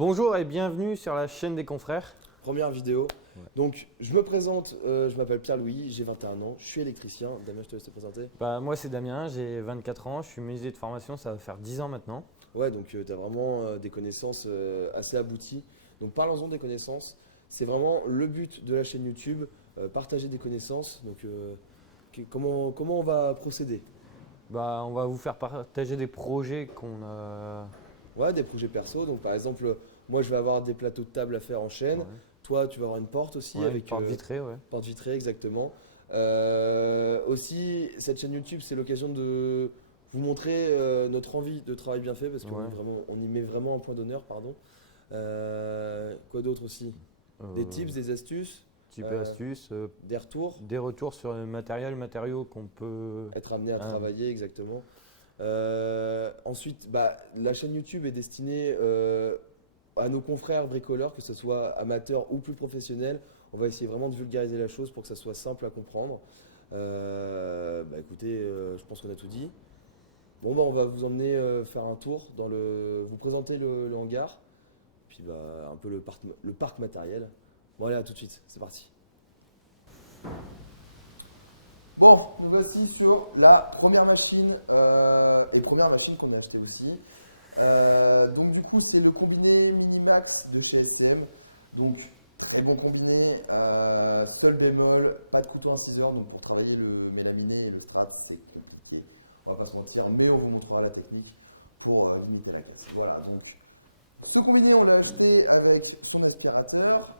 Bonjour et bienvenue sur la chaîne des confrères. Première vidéo. Ouais. Donc, je me présente, je m'appelle Pierre-Louis, j'ai 21 ans, je suis électricien. Damien, je te laisse te présenter. Moi c'est Damien, j'ai 24 ans, je suis menuisier de formation, ça va faire 10 ans maintenant. Ouais, donc tu as vraiment des connaissances assez abouties. Donc, parlons-en des connaissances. C'est vraiment le but de la chaîne YouTube, partager des connaissances. Donc, comment on va procéder? On va vous faire partager des projets qu'on a. Ouais, des projets perso. Donc, par exemple, moi, je vais avoir des plateaux de table à faire en chaîne. Ouais. Toi, tu vas avoir une porte aussi Ouais, une avec porte vitrée, ouais. porte vitrée, exactement. Aussi, cette chaîne YouTube, c'est l'occasion de vous montrer notre envie de travail bien fait parce qu'on Ouais. on y met vraiment un point d'honneur, pardon. Quoi d'autre aussi? Des tips, des astuces, Type et astuces, des retours, des retours sur le matériaux qu'on peut. être amené à Ah. travailler, exactement. Ensuite, la chaîne YouTube est destinée à nos confrères bricoleurs, que ce soit amateurs ou plus professionnels. On va essayer vraiment de vulgariser la chose pour que ça soit simple à comprendre. Écoutez, je pense qu'on a tout dit. Bon, on va vous emmener faire un tour vous présenter le hangar, puis un peu le parc matériel. Bon, allez, à tout de suite, c'est parti. Bon, nous voici sur la première machine et première machine qu'on a achetée aussi. Donc du coup, c'est le combiné Minimax de chez STM. Donc très bon combiné, seul bémol, pas de couteau inciseur. Donc pour travailler le mélaminé et le strat, c'est compliqué. On va pas se mentir, mais on vous montrera la technique pour limiter la casse. Voilà, donc ce combiné, on l'a acheté avec son aspirateur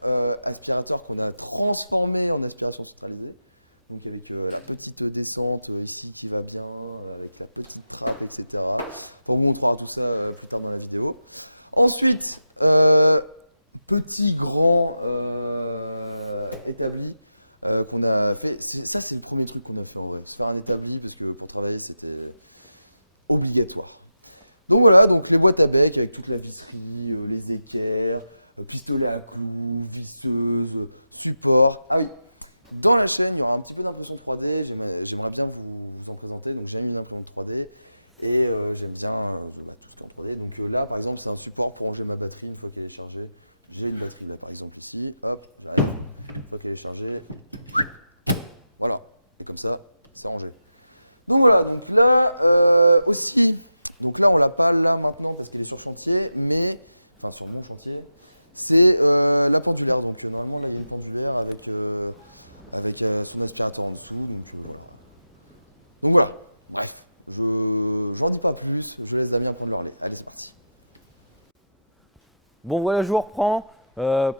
qu'on a transformé en aspiration centralisée. Donc avec la petite descente ici qui va bien, avec la petite trappe, etc. Bon, on fera tout ça plus tard dans la vidéo. Ensuite, petit grand établi qu'on a fait. Ça, c'est le premier truc qu'on a fait en vrai. Faire un établi parce que pour travailler, c'était obligatoire. Donc voilà, donc les boîtes à bec avec toute la visserie, les équerres, pistolet à clous, visseuse, support. Ah oui, dans la chaîne, il y aura un petit peu d'impression 3D. J'aimerais bien vous en présenter. Donc j'aime bien l'impression 3D et j'aime bien tout en 3D. Donc là, par exemple, c'est un support pour ranger ma batterie une fois qu'elle est chargée. J'ai une batterie là, par exemple, ici. Hop, j'arrive. Une fois qu'elle est chargée, voilà. Et comme ça, c'est rangé. Donc voilà, donc là aussi. Donc là, on l'a pas là maintenant parce qu'il est sur chantier, mais enfin sur mon chantier, c'est la pendulaire. Donc vraiment, il y a une pendulaire avec son aspirateur en dessous. Donc voilà. Bref, je n'en dis pas plus, je laisse Damien prendre le relais. Allez, c'est parti. Bon voilà, je vous reprends.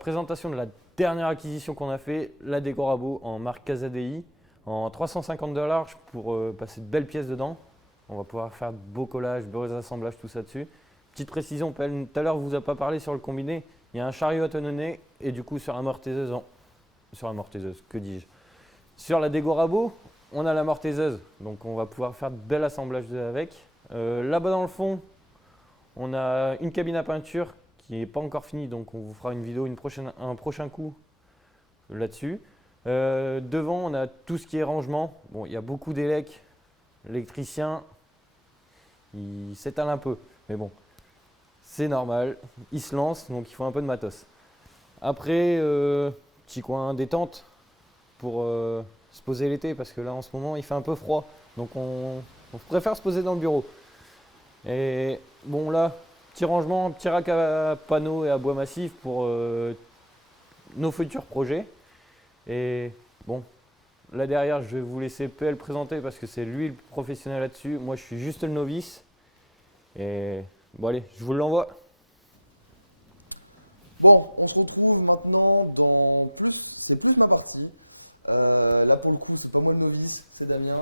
Présentation de la dernière acquisition qu'on a fait, la Degorabo en marque Casadei en $350 pour passer de belles pièces dedans. On va pouvoir faire de beaux collages, beaux assemblages, tout ça dessus. Petite précision, tout à l'heure, vous a pas parlé sur le combiné. Il y a un chariot à tonneau et du coup sur l'amortisseuse, que dis-je. Sur la Degorabo, on a l'amortisseuse, donc on va pouvoir faire de bels assemblages avec. Là-bas dans le fond, on a une cabine à peinture qui n'est pas encore finie, donc on vous fera une vidéo, un prochain coup là-dessus. Devant, on a tout ce qui est rangement. Bon, il y a beaucoup d'élects. L'électricien, il s'étale un peu, mais bon, c'est normal. Il se lance, donc il faut un peu de matos. Après, petit coin détente pour se poser l'été, parce que là en ce moment il fait un peu froid, donc on préfère se poser dans le bureau. Et bon là, petit rangement, petit rack à panneaux et à bois massif pour nos futurs projets. Et bon, là derrière, je vais vous laisser PL présenter parce que c'est lui le professionnel là-dessus. Moi, je suis juste le novice. Et bon, allez, je vous l'envoie. Bon, on se retrouve maintenant dans c'est plus la partie. Là pour le coup, c'est pas moi le novice, c'est Damien.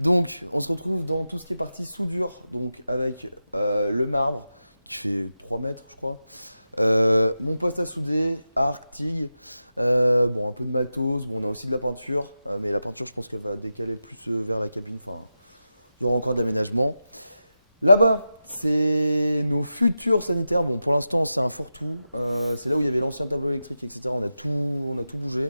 Donc, on se retrouve dans tout ce qui est partie soudure, donc avec le marbre, qui fait 3 mètres, je crois. Mon poste à souder, arc, tigre, un peu de matos, on a aussi de la peinture, mais la peinture, je pense qu'elle va décaler plus vers la cabine, enfin, le rentrée d'aménagement. Là-bas, c'est nos futurs sanitaires. Bon, pour l'instant, c'est un fourre-tout. C'est là où il y avait l'ancien tableau électrique, etc. On a tout bougé.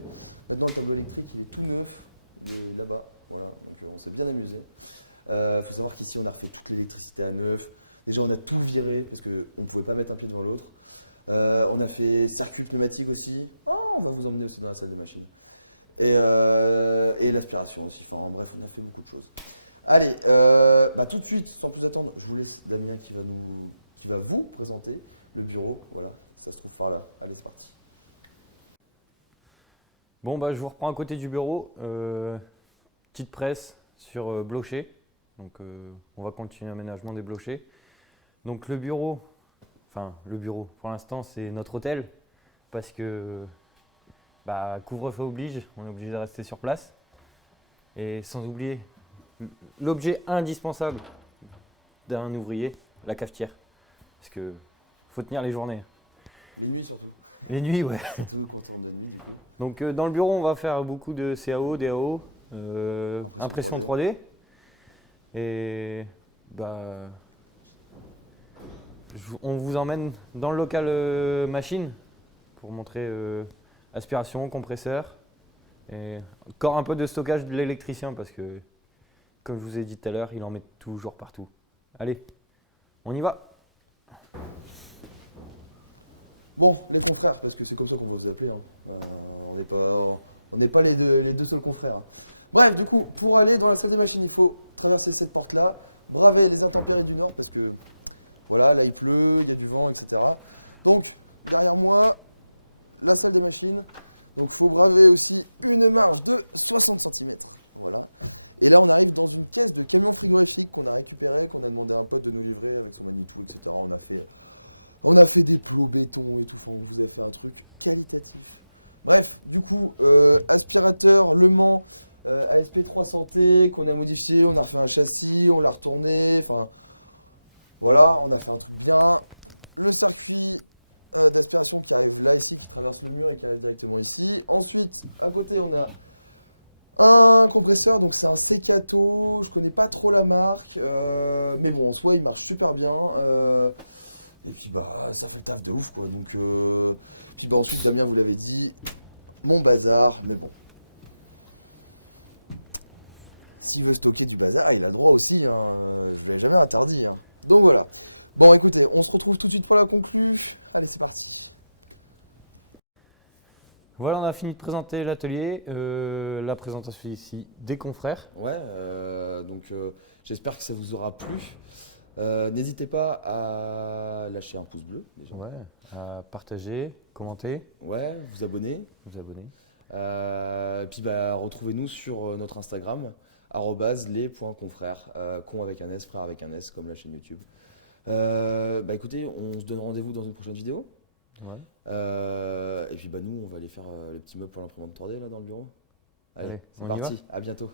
Maintenant, le tableau électrique, il est tout neuf. Mais là-bas, voilà. Donc, on s'est bien amusé. Il faut savoir qu'ici, on a refait toute l'électricité à neuf. Déjà, on a tout viré parce qu'on ne pouvait pas mettre un pied devant l'autre. On a fait circuit pneumatique aussi. Ah, on va vous emmener aussi dans la salle des machines. Et l'aspiration aussi. Enfin, bref, on a fait beaucoup de choses. Allez, tout de suite, sans plus attendre, je vous laisse Damien qui va vous présenter le bureau. Voilà, ça se trouve par là. Allez, c'est parti. Bon, je vous reprends à côté du bureau. Petite presse sur blocher. Donc, on va continuer l'aménagement des blochers. Donc, le bureau, pour l'instant, c'est notre hôtel parce que couvre-feu oblige, on est obligé de rester sur place. Et sans oublier l'objet indispensable d'un ouvrier, la cafetière. Parce que faut tenir les journées. Les nuits surtout. Les nuits, ouais. Surtout quand on a de nuit. Donc dans le bureau, on va faire beaucoup de CAO, DAO, impression 3D. Et on vous emmène dans le local machine pour montrer aspiration, compresseur. Et encore un peu de stockage de l'électricien parce que, comme je vous ai dit tout à l'heure, il en met toujours partout. Allez, on y va. Bon, les confrères, parce que c'est comme ça qu'on va vous appeler. On n'est pas les deux seuls confrères. Bref, du coup, pour aller dans la salle des machines, il faut traverser cette porte-là, braver les intempéries du nord, parce que voilà, là il pleut, il y a du vent, etc. Donc, derrière moi, la salle des machines. Donc, il faut braver aussi une marge de 60 cm. Voilà. Là, on a un compliqué, c'est tellement qu'on va ici, qu'on a récupéré, qu'on a demandé un peu de nous livrer, on a fait des clous, béton, et tout, on vous a fait un truc. Bref, du coup, aspirateur, Le Mans, ASP3 Santé, qu'on a modifié, on a fait un châssis, on l'a retourné, enfin, voilà, on a fait un truc bien. Alors c'est mieux qui arrive directement ici. Ensuite, à côté, on a un compresseur, donc c'est un Secato, je connais pas trop la marque, mais bon, en soi, il marche super bien. Et puis ça fait taf de ouf quoi. Donc puis ensuite Damien vous l'avez dit, mon bazar, mais bon. S'il veut stocker du bazar, il a le droit aussi, je n'ai jamais interdit. Donc voilà. Bon écoutez, on se retrouve tout de suite pour la conclue. Allez c'est parti. Voilà, on a fini de présenter l'atelier, la présentation ici des confrères. Ouais, donc j'espère que ça vous aura plu. N'hésitez pas à lâcher un pouce bleu déjà. Ouais, à partager, commenter. Ouais, vous abonner. Vous abonner. Puis retrouvez-nous sur notre Instagram, @les.confrères, con avec un S, frère avec un S, comme la chaîne YouTube. Écoutez, on se donne rendez-vous dans une prochaine vidéo. Ouais. Et puis nous, on va aller faire le petit meuble pour l'imprimante 3D là dans le bureau. Allez, c'est on y parti, va. à bientôt.